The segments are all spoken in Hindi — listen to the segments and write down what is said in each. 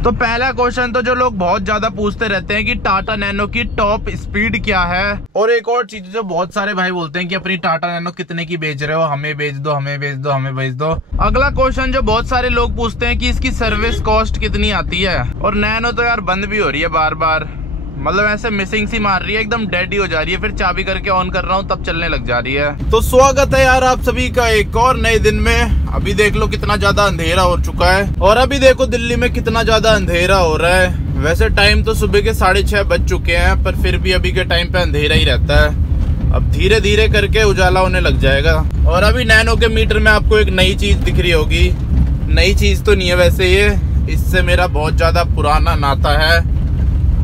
तो पहला क्वेश्चन तो जो लोग बहुत ज्यादा पूछते रहते हैं कि टाटा नैनो की टॉप स्पीड क्या है, और एक और चीज जो बहुत सारे भाई बोलते हैं कि अपनी टाटा नैनो कितने की बेच रहे हो, हमें बेच दो, हमें बेच दो, हमें बेच दो। अगला क्वेश्चन जो बहुत सारे लोग पूछते हैं कि इसकी सर्विस कॉस्ट कितनी आती है। और नैनो तो यार बंद भी हो रही है बार बार, मतलब ऐसे मिसिंग सी मार रही है, एकदम डेड ही हो जा रही है, फिर चाबी करके ऑन कर रहा हूँ तब चलने लग जा रही है। तो स्वागत है यार आप सभी का एक और नए दिन में। अभी देख लो कितना ज्यादा अंधेरा हो चुका है, और अभी देखो दिल्ली में कितना ज्यादा अंधेरा हो रहा है। वैसे टाइम तो सुबह के 6:30 बज चुके हैं, पर फिर भी अभी के टाइम पे अंधेरा ही रहता है। अब धीरे धीरे करके उजाला होने लग जाएगा। और अभी नैनो के मीटर में आपको एक नई चीज दिख रही होगी। नई चीज तो नहीं है वैसे ये, इससे मेरा बहुत ज्यादा पुराना नाता है।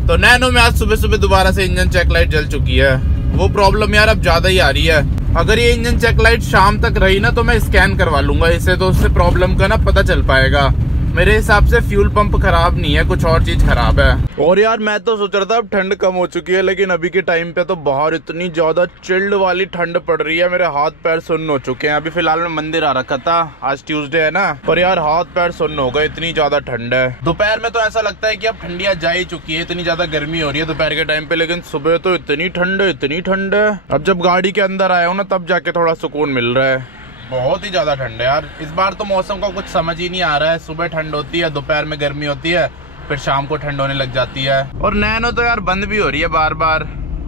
तो नैनो में आज सुबह सुबह दोबारा से इंजन चेक लाइट जल चुकी है। वो प्रॉब्लम यार अब ज्यादा ही आ रही है। अगर ये इंजन चेक लाइट शाम तक रही ना तो मैं स्कैन करवा लूंगा इसे, तो उससे प्रॉब्लम का ना पता चल पाएगा। मेरे हिसाब से फ्यूल पंप खराब नहीं है, कुछ और चीज खराब है। और यार मैं तो सोच रहा था अब ठंड कम हो चुकी है, लेकिन अभी के टाइम पे तो बाहर इतनी ज्यादा चिल्ड वाली ठंड पड़ रही है, मेरे हाथ पैर सुन्न हो चुके हैं। अभी फिलहाल मैं मंदिर आ रखा था, आज ट्यूसडे है ना, पर यार हाथ पैर सुन्न हो गए, इतनी ज्यादा ठंड है। दोपहर में तो ऐसा लगता है कि अब ठंडियां जा ही चुकी है, इतनी ज्यादा गर्मी हो रही है दोपहर के टाइम पे, लेकिन सुबह तो इतनी ठंड है, इतनी ठंड है। अब जब गाड़ी के अंदर आया हूँ ना तब जाके थोड़ा सुकून मिल रहा है। बहुत ही ज्यादा ठंड है यार, इस बार तो मौसम का कुछ समझ ही नहीं आ रहा है। सुबह ठंड होती है, दोपहर में गर्मी होती है, फिर शाम को ठंड होने लग जाती है। और नैनो तो यार बंद भी हो रही है बार बार,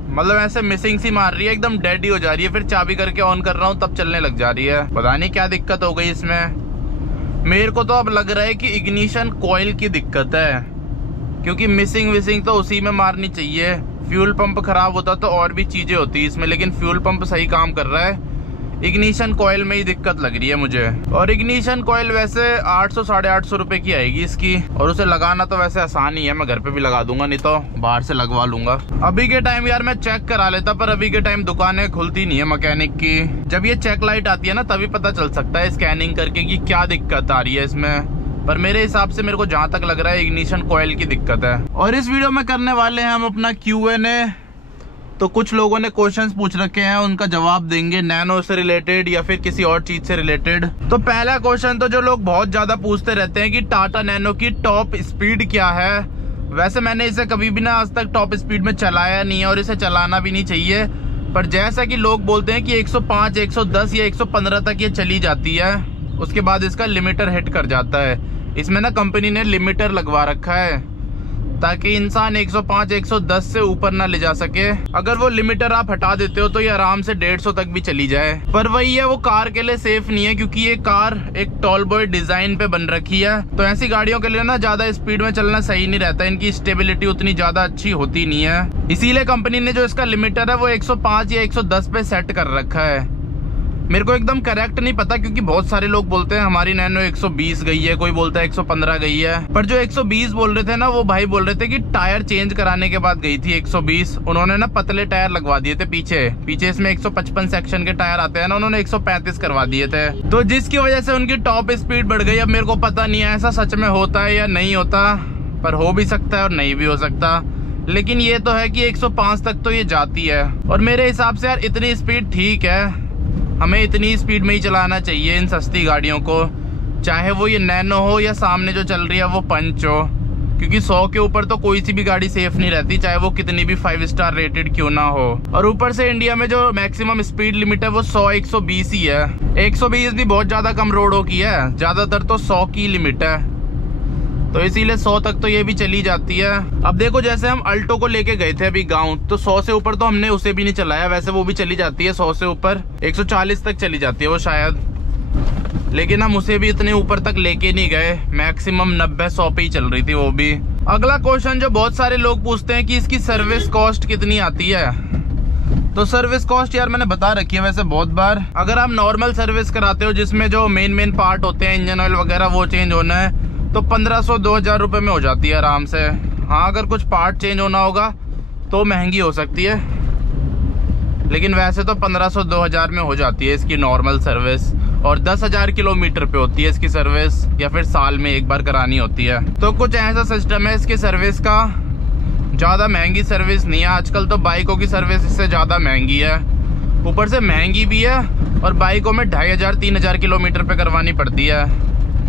मतलब ऐसे मिसिंग सी मार रही है, एकदम डेड ही हो जा रही है, फिर चाबी करके ऑन कर रहा हूँ तब चलने लग जा रही है। पता नहीं क्या दिक्कत हो गई इसमें। मेरे को तो अब लग रहा है कि इग्निशन कॉइल की दिक्कत है, क्योंकि मिसिंग विसिंग तो उसी में मारनी चाहिए। फ्यूल पंप खराब होता तो और भी चीजें होती इसमें, लेकिन फ्यूल पंप सही काम कर रहा है, इग्निशन कॉइल में ही दिक्कत लग रही है मुझे। और इग्निशन कॉइल वैसे 800 साढ़े 800 रुपए की आएगी इसकी, और उसे लगाना तो वैसे आसान ही है, मैं घर पे भी लगा दूंगा, नहीं तो बाहर से लगवा लूंगा। अभी के टाइम यार मैं चेक करा लेता, पर अभी के टाइम दुकानें खुलती नहीं है मैकेनिक की। जब ये चेक लाइट आती है ना तभी पता चल सकता है स्कैनिंग करके कि क्या दिक्कत आ रही है इसमें। पर मेरे हिसाब से, मेरे को जहां तक लग रहा है, इग्निशन कॉइल की दिक्कत है। और इस वीडियो में करने वाले हैं हम अपना Q&A। तो कुछ लोगों ने क्वेश्चंस पूछ रखे हैं, उनका जवाब देंगे नैनो से रिलेटेड या फिर किसी और चीज से रिलेटेड। तो पहला क्वेश्चन तो जो लोग बहुत ज्यादा पूछते रहते हैं कि टाटा नैनो की टॉप स्पीड क्या है। वैसे मैंने इसे कभी भी ना आज तक टॉप स्पीड में चलाया नहीं है, और इसे चलाना भी नहीं चाहिए। पर जैसा कि लोग बोलते हैं कि 105, 110 या 115 तक ये चली जाती है, उसके बाद इसका लिमिटर हिट कर जाता है। इसमें ना कंपनी ने लिमिटर लगवा रखा है ताकि इंसान 105, 110 से ऊपर ना ले जा सके। अगर वो लिमिटर आप हटा देते हो तो ये आराम से 150 तक भी चली जाए। पर वही है, वो कार के लिए सेफ नहीं है, क्योंकि ये कार एक टॉल बॉय डिजाइन पे बन रखी है। तो ऐसी गाड़ियों के लिए ना ज्यादा स्पीड में चलना सही नहीं रहता, इनकी स्टेबिलिटी उतनी ज्यादा अच्छी होती नहीं है। इसीलिए कंपनी ने जो इसका लिमिटर है वो 105 या 110 पे सेट कर रखा है। मेरे को एकदम करेक्ट नहीं पता, क्योंकि बहुत सारे लोग बोलते हैं हमारी नैनो 120 गई है, कोई बोलता है 115 गई है। पर जो 120 बोल रहे थे ना, वो भाई बोल रहे थे कि टायर चेंज कराने के बाद गई थी 120। उन्होंने ना पतले टायर लगवा दिए थे पीछे इसमें 155 सेक्शन के टायर आते हैं ना, उन्होंने 135 करवा दिए थे, तो जिसकी वजह से उनकी टॉप स्पीड बढ़ गई। अब मेरे को पता नहीं है ऐसा सच में होता है या नहीं होता, पर हो भी सकता है और नहीं भी हो सकता। लेकिन ये तो है कि 105 तक तो ये जाती है, और मेरे हिसाब से यार इतनी स्पीड ठीक है। हमें इतनी स्पीड में ही चलाना चाहिए इन सस्ती गाड़ियों को, चाहे वो ये नैनो हो या सामने जो चल रही है वो पंच हो, क्योंकि 100 के ऊपर तो कोई सी भी गाड़ी सेफ नहीं रहती, चाहे वो कितनी भी 5 स्टार रेटेड क्यों ना हो। और ऊपर से इंडिया में जो मैक्सिमम स्पीड लिमिट है वो 100, 120 ही है। 120 भी बहुत ज्यादा कम रोडों की है, ज्यादातर तो 100 की लिमिट है, तो इसीलिए 100 तक तो ये भी चली जाती है। अब देखो जैसे हम अल्टो को लेके गए थे अभी गांव, तो 100 से ऊपर तो हमने उसे भी नहीं चलाया, वैसे वो भी चली जाती है 100 से ऊपर, 140 तक चली जाती है वो शायद, लेकिन हम उसे भी इतने ऊपर तक लेके नहीं गए, मैक्सिमम 90-100 पे ही चल रही थी वो भी। अगला क्वेश्चन जो बहुत सारे लोग पूछते हैं कि इसकी सर्विस कॉस्ट कितनी आती है। तो सर्विस कॉस्ट यार मैंने बता रखी है वैसे बहुत बार। अगर आप नॉर्मल सर्विस कराते हो जिसमें जो मेन पार्ट होते हैं, इंजन ऑयल वगैरह वो चेंज होना है, तो 1500-2000 रुपए में हो जाती है आराम से। हाँ, अगर कुछ पार्ट चेंज होना होगा तो महंगी हो सकती है, लेकिन वैसे तो 1500-2000 में हो जाती है इसकी नॉर्मल सर्विस, और 10,000 किलोमीटर पे होती है इसकी सर्विस, या फिर साल में एक बार करानी होती है। तो कुछ ऐसा सिस्टम है इसकी सर्विस का, ज़्यादा महंगी सर्विस नहीं है। आजकल तो बाइकों की सर्विस इससे ज़्यादा महंगी है, ऊपर से महंगी भी है, और बाइकों में 2500-3000 किलोमीटर पे करवानी पड़ती है।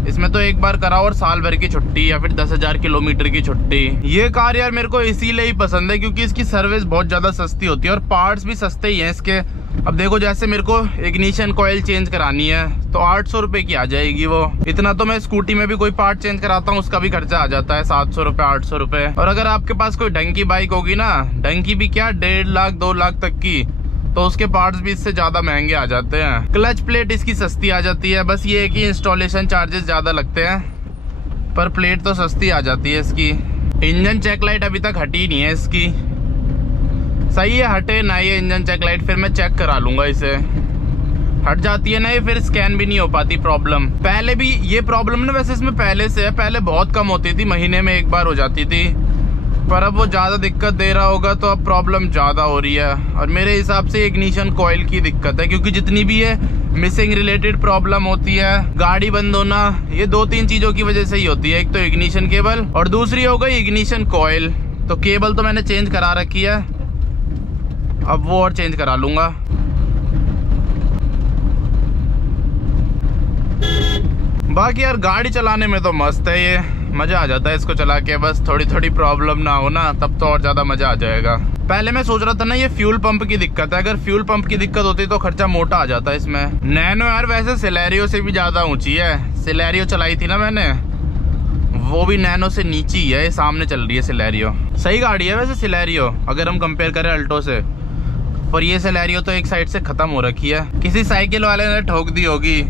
इसमें तो एक बार कराओ और साल भर की छुट्टी या फिर 10,000 किलोमीटर की छुट्टी। ये कार यार मेरे को इसीलिए ही पसंद है क्योंकि इसकी सर्विस बहुत ज्यादा सस्ती होती है और पार्ट्स भी सस्ते ही हैं इसके। अब देखो जैसे मेरे को इग्निशन कॉइल चेंज करानी है तो 800 रुपए की आ जाएगी वो। इतना तो मैं स्कूटी में भी कोई पार्ट चेंज कराता हूँ उसका भी खर्चा आ जाता है 700 रुपए 800 रुपए। और अगर आपके पास कोई ढंग की बाइक होगी ना, ढंग की भी क्या 1.5 लाख 2 लाख तक की, तो उसके पार्ट्स भी इससे ज्यादा महंगे आ जाते हैं। क्लच प्लेट इसकी सस्ती आ जाती है, बस ये है कि इंस्टॉलेशन चार्जेस ज्यादा लगते हैं, पर प्लेट तो सस्ती आ जाती है इसकी। इंजन चेक लाइट अभी तक हटी नहीं है इसकी। सही है, हटे ना ये इंजन चेक लाइट, फिर मैं चेक करा लूंगा इसे। हट जाती है ना ये फिर स्कैन भी नहीं हो पाती प्रॉब्लम। पहले भी ये प्रॉब्लम ना वैसे इसमें पहले से है, पहले बहुत कम होती थी, महीने में एक बार हो जाती थी, पर अब वो ज्यादा दिक्कत दे रहा होगा तो अब प्रॉब्लम ज्यादा हो रही है। और मेरे हिसाब से इग्निशन कॉइल की दिक्कत है, क्योंकि जितनी भी ये मिसिंग रिलेटेड प्रॉब्लम होती है, गाड़ी बंद होना, ये 2-3 चीजों की वजह से ही होती है। एक तो इग्निशन केबल और दूसरी हो गई इग्निशन कॉइल। तो केबल तो मैंने चेंज करा रखी है, अब वो और चेंज करा लूंगा। बाकी यार गाड़ी चलाने में तो मस्त है, ये मजा आ जाता है इसको चला के। बस थोड़ी थोड़ी प्रॉब्लम ना हो ना, तब तो और ज्यादा मजा आ जाएगा। पहले मैं सोच रहा था ना ये फ्यूल पंप की दिक्कत है, अगर फ्यूल पंप की दिक्कत होती तो खर्चा मोटा आ जाता है इसमें। नैनो यार वैसे सिलेरियो से भी ज्यादा ऊंची है। सिलेरियो चलाई थी ना मैंने, वो भी नैनो से नीचे ही है, सामने चल रही है सिलेरियो। सही गाड़ी है वैसे सिलेरियो अगर हम कंपेयर करें अल्टो से, पर ये सिलेरियो तो एक साइड से खत्म हो रखी है, किसी साइकिल वाले ने ठोक दी होगी।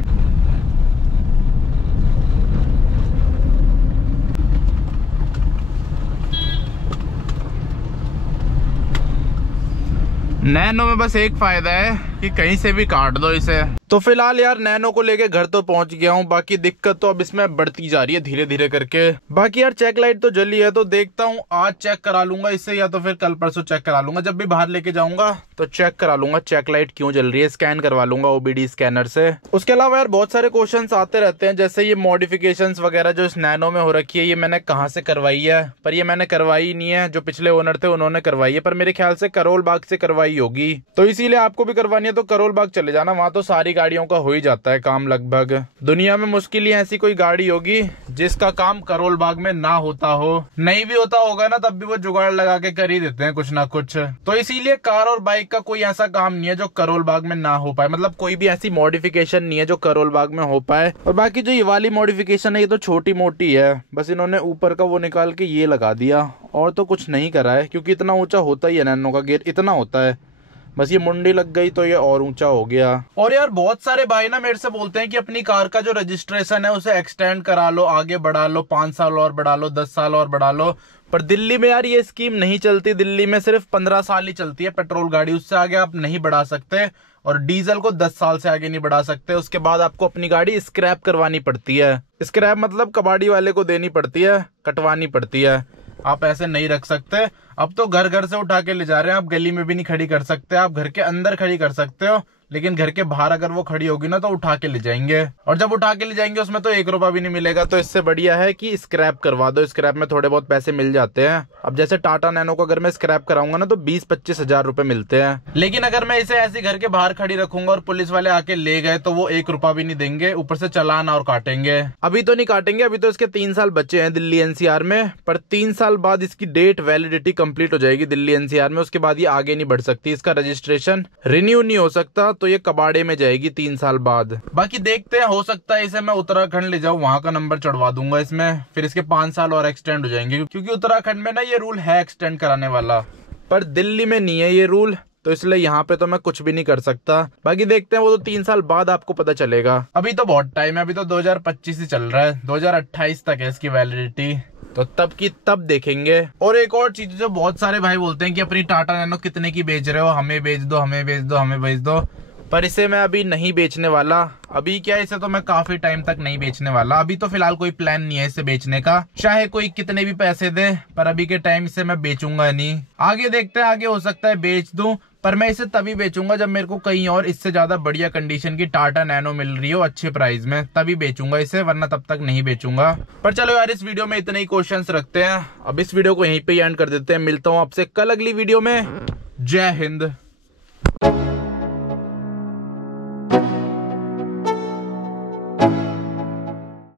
नैनो में बस एक फायदा है कि कहीं से भी काट दो इसे। तो फिलहाल यार नैनो को लेके घर तो पहुंच गया हूँ, बाकी दिक्कत तो अब इसमें बढ़ती जा रही है धीरे धीरे करके। बाकी यार चेक लाइट तो जली है, तो देखता हूँ आज चेक करा लूंगा इससे, या तो फिर कल परसों चेक करा लूंगा। जब भी बाहर लेके जाऊंगा तो चेक करा लूंगा चेक लाइट क्यों जल रही है, स्कैन करवा लूंगा OBD स्कैनर से। उसके अलावा यार बहुत सारे क्वेश्चन आते रहते हैं, जैसे ये मॉडिफिकेशन वगैरह जो इस नैनो में हो रखी है, ये मैंने कहाँ से करवाई है। पर ये मैंने करवाई नहीं है, जो पिछले ओनर थे उन्होंने करवाई है, पर मेरे ख्याल से करोल बाग से करवाई होगी। तो इसीलिए आपको भी करवानी है तो करोल बाग चले जाना, वहां तो सारी गाड़ियों का हो ही जाता है काम लगभग। दुनिया में मुश्किल ही ऐसी कोई गाड़ी होगी जिसका काम करोल बाग में ना होता हो। नहीं भी होता होगा ना तब भी वो जुगाड़ लगा के कर ही देते हैं कुछ ना कुछ। तो इसीलिए कार और बाइक का कोई ऐसा काम नहीं है जो करोल बाग में ना हो पाए, मतलब कोई भी ऐसी मॉडिफिकेशन नहीं है जो करोल बाग में हो पाए। और बाकी जो ये वाली मॉडिफिकेशन है ये तो छोटी मोटी है, बस इन्होंने ऊपर का वो निकाल के ये लगा दिया और तो कुछ नहीं करा है, क्योंकि इतना ऊंचा होता ही है नैनो का गेट, इतना होता है, बस ये मुंडी लग गई तो ये और ऊंचा हो गया। और यार बहुत सारे भाई ना मेरे से बोलते हैं कि अपनी कार का जो रजिस्ट्रेशन है उसे एक्सटेंड करा लो, आगे बढ़ा लो, 5 साल और बढ़ा लो, 10 साल और बढ़ा लो। पर दिल्ली में यार ये स्कीम नहीं चलती, दिल्ली में सिर्फ 15 साल ही चलती है पेट्रोल गाड़ी, उससे आगे आप नहीं बढ़ा सकते। और डीजल को 10 साल से आगे नहीं बढ़ा सकते। उसके बाद आपको अपनी गाड़ी स्क्रैप करवानी पड़ती है। स्क्रैप मतलब कबाड़ी वाले को देनी पड़ती है, कटवानी पड़ती है, आप ऐसे नहीं रख सकते। अब तो घर घर से उठा के ले जा रहे हैं, आप गली में भी नहीं खड़ी कर सकते, आप घर के अंदर खड़ी कर सकते हो, लेकिन घर के बाहर अगर वो खड़ी होगी ना तो उठा के ले जाएंगे, और जब उठा के ले जाएंगे उसमें तो 1 रुपया भी नहीं मिलेगा। तो इससे बढ़िया है कि स्क्रैप करवा दो, स्क्रैप में थोड़े बहुत पैसे मिल जाते हैं। अब जैसे टाटा नैनो को अगर मैं स्क्रैप कराऊंगा ना तो 20-25 हजार रुपए मिलते हैं, लेकिन अगर मैं इसे ऐसे घर के बाहर खड़ी रखूंगा और पुलिस वाले आके ले गए तो वो 1 रुपया भी नहीं देंगे, ऊपर से चालान और काटेंगे। अभी तो नहीं काटेंगे, अभी तो इसके 3 साल बचे हैं दिल्ली NCR में, पर 3 साल बाद इसकी डेट वैलिडिटी कंप्लीट हो जाएगी दिल्ली NCR में, उसके बाद ये आगे नहीं बढ़ सकती, इसका रजिस्ट्रेशन रिन्यू नहीं हो सकता, तो ये कबाड़े में जाएगी 3 साल बाद। बाकी देखते हैं, हो सकता है इसे मैं उत्तराखंड ले जाऊं, वहां का नंबर चढ़वा दूंगा इसमें, फिर इसके 5 साल और एक्सटेंड हो जाएंगे, क्योंकि उत्तराखंड में ना ये रूल है एक्सटेंड कराने वाला, पर दिल्ली में नहीं है ये रूल, तो इसलिए यहाँ पे तो मैं कुछ भी नहीं कर सकता। बाकी देखते हैं, वो तो 3 साल बाद आपको पता चलेगा। अभी तो बहुत टाइम है, अभी तो 2025 ही चल रहा है, 2028 तक है इसकी वैलिडिटी, तो तब की तब देखेंगे। और एक और चीज जो बहुत सारे भाई बोलते हैं कि अपनी टाटा नैनो कितने की बेच रहे हो, हमें बेच दो, हमें बेच दो, हमें बेच दो, पर इसे मैं अभी नहीं बेचने वाला। अभी क्या, इसे तो मैं काफी टाइम तक नहीं बेचने वाला। अभी तो फिलहाल कोई प्लान नहीं है इसे बेचने का, चाहे कोई कितने भी पैसे दे, पर अभी के टाइम इसे मैं बेचूंगा नहीं। आगे देखते हैं, आगे हो सकता है बेच दूं, पर मैं इसे तभी बेचूंगा जब मेरे को कहीं और इससे ज्यादा बढ़िया कंडीशन की टाटा नैनो मिल रही हो अच्छे प्राइस में, तभी बेचूंगा इसे, वरना तब तक नहीं बेचूंगा। पर चलो यार, इस वीडियो में इतने ही क्वेश्चंस रखते हैं, अब इस वीडियो को यहीं पे एंड कर देते हैं। मिलता हूँ आपसे कल अगली वीडियो में। जय हिंद।